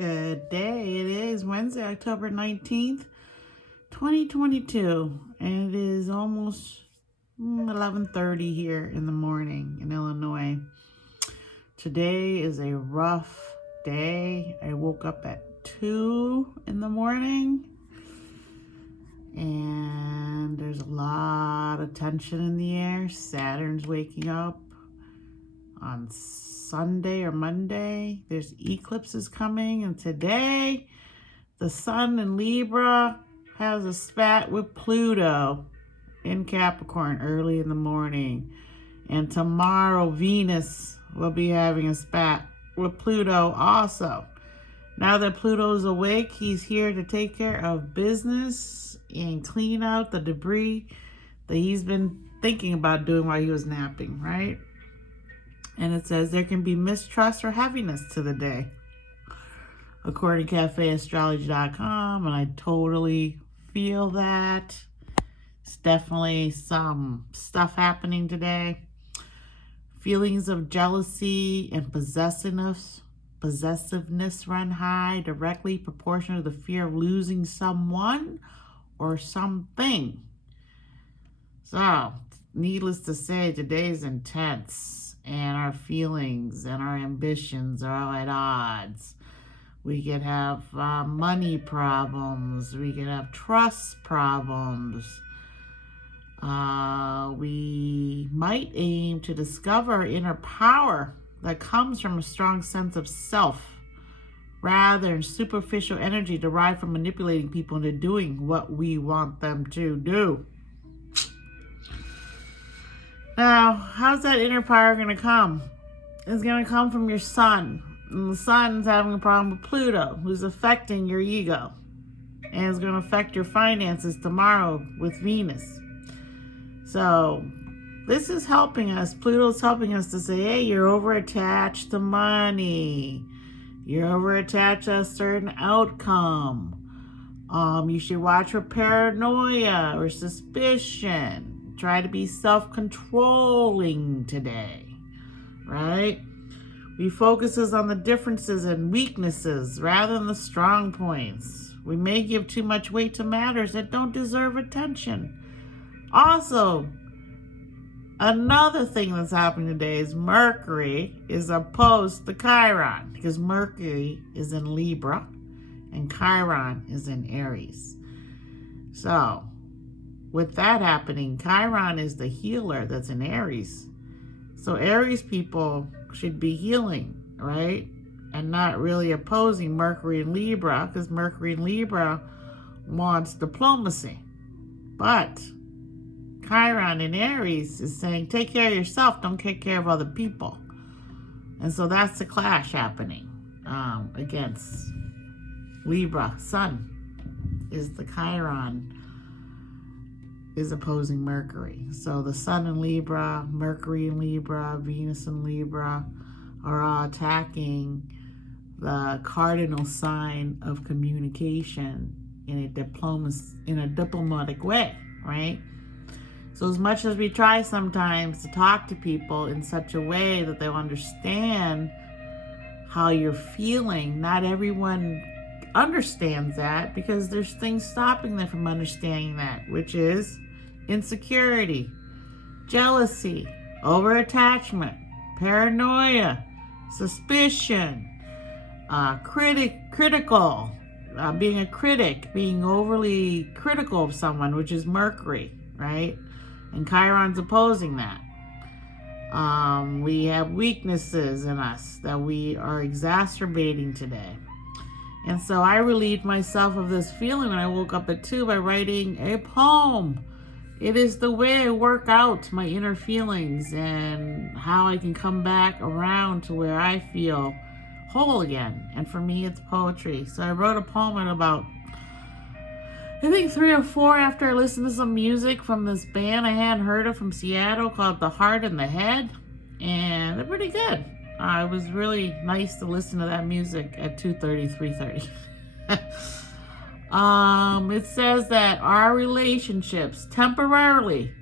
Good day. It is Wednesday, October 19th, 2022, and it is almost 11:30 here in the morning in Illinois. Today is a rough day. I woke up at 2 in the morning, and there's a lot of tension in the air. Saturn's waking up on Sunday or Monday. There's eclipses coming, and today the sun in Libra has a spat with Pluto in Capricorn early in the morning, and tomorrow Venus will be having a spat with Pluto also. Now that Pluto's awake, he's here to take care of business and clean out the debris that he's been thinking about doing while he was napping, right? And it says there can be mistrust or heaviness to the day, according to cafeastrology.com, and I totally feel that. It's definitely some stuff happening today. Feelings of jealousy and possessiveness run high, directly proportional to the fear of losing someone or something. So, needless to say, today is intense. And our feelings and our ambitions are all at odds. We could have money problems. We could have trust problems. We might aim to discover inner power that comes from a strong sense of self, rather than superficial energy derived from manipulating people into doing what we want them to do. Now, how's that inner power going to come? It's going to come from your sun. And the sun's having a problem with Pluto, who's affecting your ego. And it's going to affect your finances tomorrow with Venus. So, this is helping us. Pluto's helping us to say, hey, you're over-attached to money. You're over-attached to a certain outcome. You should watch for paranoia or suspicion. Try to be self-controlling today, right? We focuses on the differences and weaknesses rather than the strong points. We may give too much weight to matters that don't deserve attention. Also, another thing that's happening today is Mercury is opposed to Chiron, because Mercury is in Libra and Chiron is in Aries. So, with that happening, Chiron is the healer that's in Aries. So Aries people should be healing, right? And not really opposing Mercury in Libra, because Mercury in Libra wants diplomacy. But Chiron in Aries is saying, take care of yourself, don't take care of other people. And so that's the clash happening against Libra. Sun is the Chiron is opposing Mercury. So the sun in Libra, Mercury in Libra, Venus in Libra are all attacking the cardinal sign of communication in a diplomatic way, right? So as much as we try sometimes to talk to people in such a way that they'll understand how you're feeling, not everyone understands that, because there's things stopping them from understanding that, which is insecurity, jealousy, over-attachment, paranoia, suspicion, critical, being a critic, being overly critical of someone, which is Mercury, right? And Chiron's opposing that. We have weaknesses in us that we are exacerbating today. And so I relieved myself of this feeling when I woke up at 2 by writing a poem. It is the way I work out my inner feelings and how I can come back around to where I feel whole again. And for me, it's poetry. So I wrote a poem at about, I think 3 or 4 after I listened to some music from this band I hadn't heard of from Seattle called The Heart and the Head. And they're pretty good. It was really nice to listen to that music at 2:30, 3:30. It says that our relationships temporarily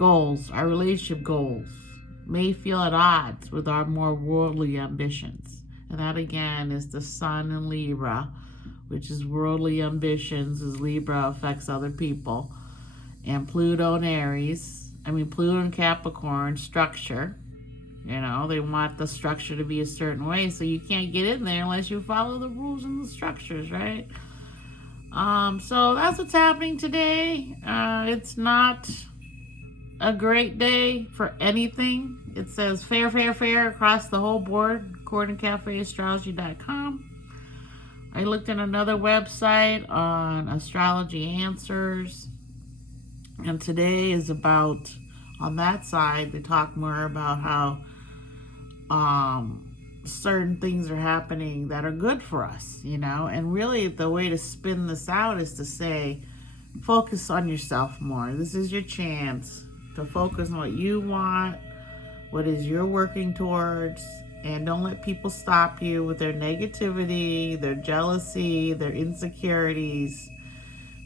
our relationship goals may feel at odds with our more worldly ambitions. And that again is the sun in Libra, which is worldly ambitions, as Libra affects other people. And Pluto in Aries, Pluto in Capricorn, structure. You know, they want the structure to be a certain way, so you can't get in there unless you follow the rules and the structures, right? So that's what's happening today. It's not a great day for anything. It says fair, fair, fair across the whole board, according to cafeastrology.com. I looked at another website on astrology answers, and today is about, on that side, they talk more about how certain things are happening that are good for us, you know. And really the way to spin this out is to say, focus on yourself more. This is your chance to focus on what you want, what is you're working towards, and don't let people stop you with their negativity, their jealousy, their insecurities.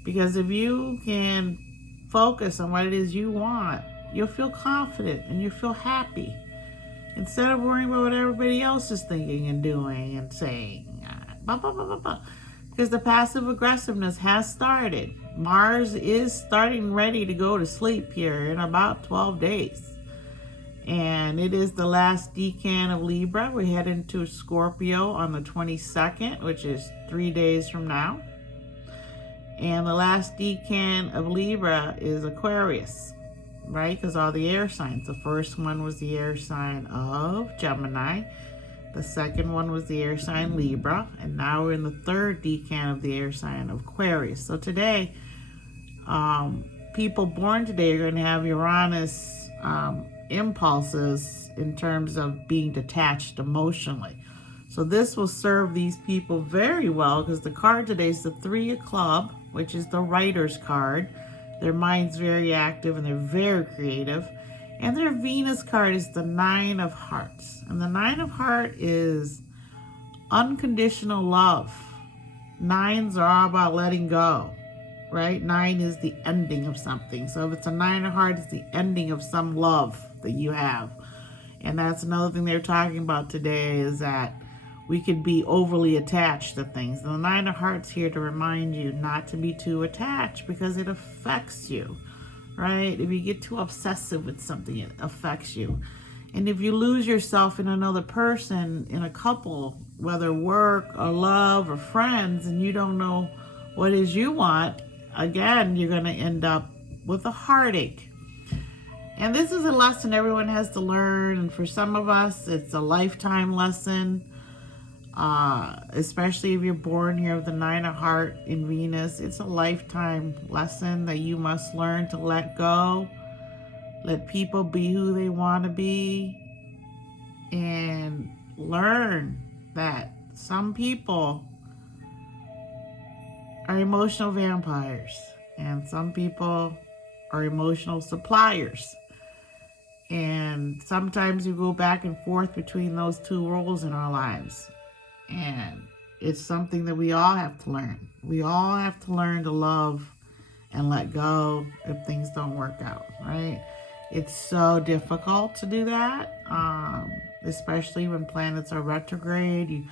Because if you can focus on what it is you want, you'll feel confident and you'll feel happy, instead of worrying about what everybody else is thinking and doing and saying. Because the passive aggressiveness has started. Mars is starting ready to go to sleep here in about 12 days. And it is the last decan of Libra. We head into Scorpio on the 22nd, which is 3 days from now. And the last decan of Libra is Aquarius, right? Because all the air signs. The first one was the air sign of Gemini. The second one was the air sign Libra. And now we're in the third decan of the air sign of Aquarius. So today, people born today are going to have Uranus impulses in terms of being detached emotionally. So this will serve these people very well, because the card today is the 3 of Clubs, which is the writer's card. Their mind's very active and they're very creative. And their Venus card is the 9 of Hearts. And the 9 of Hearts is unconditional love. 9s are all about letting go, right? 9 is the ending of something. So if it's a 9 of Hearts, it's the ending of some love that you have. And that's another thing they're talking about today, is that we could be overly attached to things. And the 9 of Hearts here to remind you not to be too attached, because it affects you, right? If you get too obsessive with something, it affects you. And if you lose yourself in another person, in a couple, whether work or love or friends, and you don't know what it is you want, again, you're going to end up with a heartache. And this is a lesson everyone has to learn. And for some of us, it's a lifetime lesson. Especially if you're born here with the 9 of Hearts in Venus. It's a lifetime lesson that you must learn to let go. Let people be who they want to be. And learn that some people are emotional vampires. And some people are emotional suppliers. And sometimes you go back and forth between those two roles in our lives. And it's something that we all have to learn. We all have to learn to love and let go if things don't work out, right? It's so difficult to do that, especially when planets are retrograde. You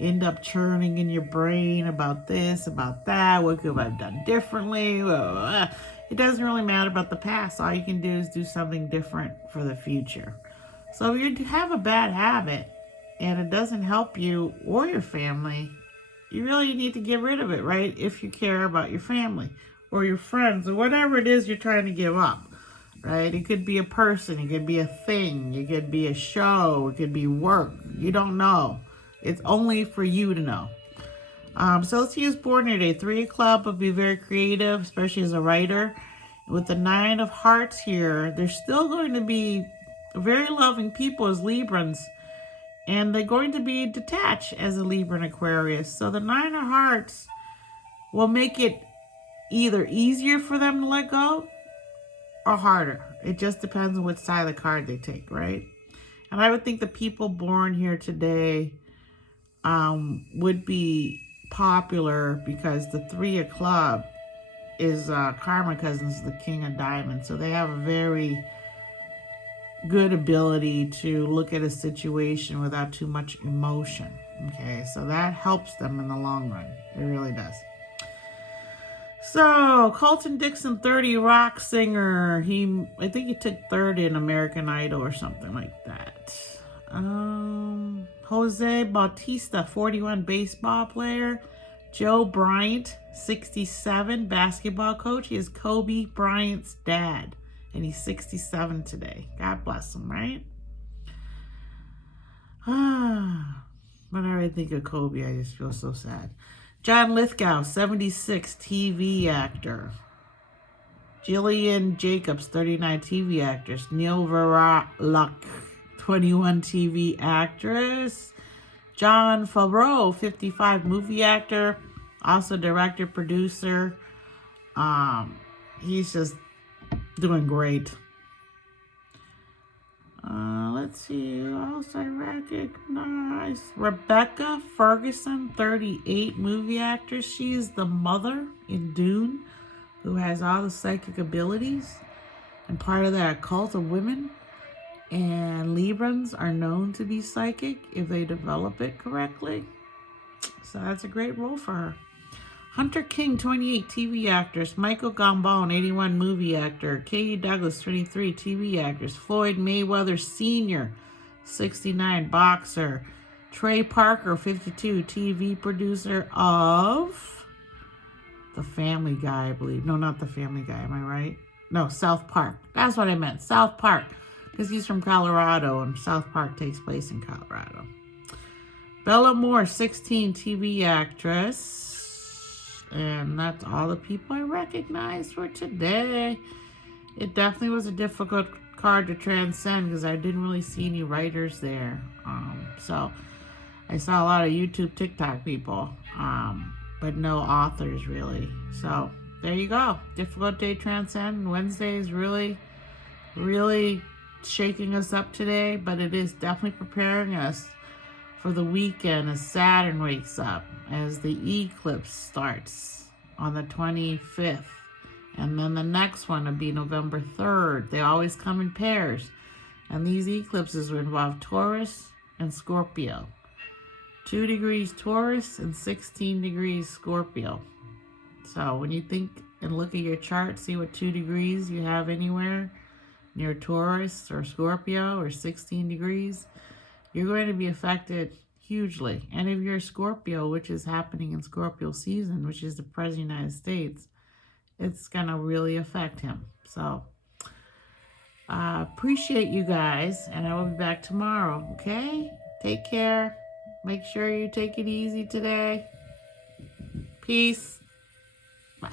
end up churning in your brain about this, about that. What could I have done differently? It doesn't really matter about the past. All you can do is do something different for the future. So if you have a bad habit and it doesn't help you or your family, you really need to get rid of it, right? If you care about your family or your friends or whatever it is you're trying to give up, right? It could be a person, it could be a thing, it could be a show, it could be work. You don't know. It's only for you to know. So let's use born today. 3 of Clubs would be very creative, especially as a writer. With the 9 of Hearts here, they're still going to be very loving people as Librans. And they're going to be detached as a Libra and Aquarius. So the 9 of Hearts will make it either easier for them to let go or harder. It just depends on which side of the card they take, right? And I would think the people born here today would be popular because the 3 of Clubs is karma cousins to the King of Diamonds. So they have a very good ability to look at a situation without too much emotion, Okay, so that helps them in the long run. It really does. So, Colton Dixon, 30, rock singer. I think he took third in American Idol or something like that. Jose Bautista, 41, baseball player. Joe Bryant, 67, basketball coach. He is Kobe Bryant's dad, and he's 67 today. God bless him, right? Whenever I think of Kobe, I just feel so sad. John Lithgow, 76, TV actor. Jillian Jacobs, 39, TV actress. Neil Verloc, 21, TV actress. John Favreau, 55, movie actor, also director, producer. He's just doing great. Let's see who else I recognize. Rebecca Ferguson, 38, movie actress. She's the mother in Dune, who has all the psychic abilities and part of that cult of women. And Librans are known to be psychic if they develop it correctly. So that's a great role for her. Hunter King, 28, TV actress. Michael Gambon, 81, movie actor. Katie Douglas, 23, TV actress. Floyd Mayweather Sr., 69, boxer. Trey Parker, 52, TV producer of The Family Guy, I believe. No, not The Family Guy. Am I right? No, South Park. That's what I meant. South Park. Because he's from Colorado, and South Park takes place in Colorado. Bella Moore, 16, TV actress. And that's all the people I recognize for today. It definitely was a difficult card to transcend because I didn't really see any writers there. So I saw a lot of YouTube, TikTok people, but no authors really. So there you go. Difficult day transcend. Wednesday is really, really shaking us up today, but it is definitely preparing us for the weekend as Saturn wakes up, as the eclipse starts on the 25th. And then the next one will be November 3rd. They always come in pairs. And these eclipses will involve Taurus and Scorpio. 2 degrees Taurus and 16 degrees Scorpio. So when you think and look at your chart, see what 2 degrees you have anywhere near Taurus or Scorpio or 16 degrees, you're going to be affected hugely. And if you're a Scorpio, which is happening in Scorpio season, which is the President of the United States, it's going to really affect him. So, appreciate you guys, and I will be back tomorrow, okay? Take care. Make sure you take it easy today. Peace.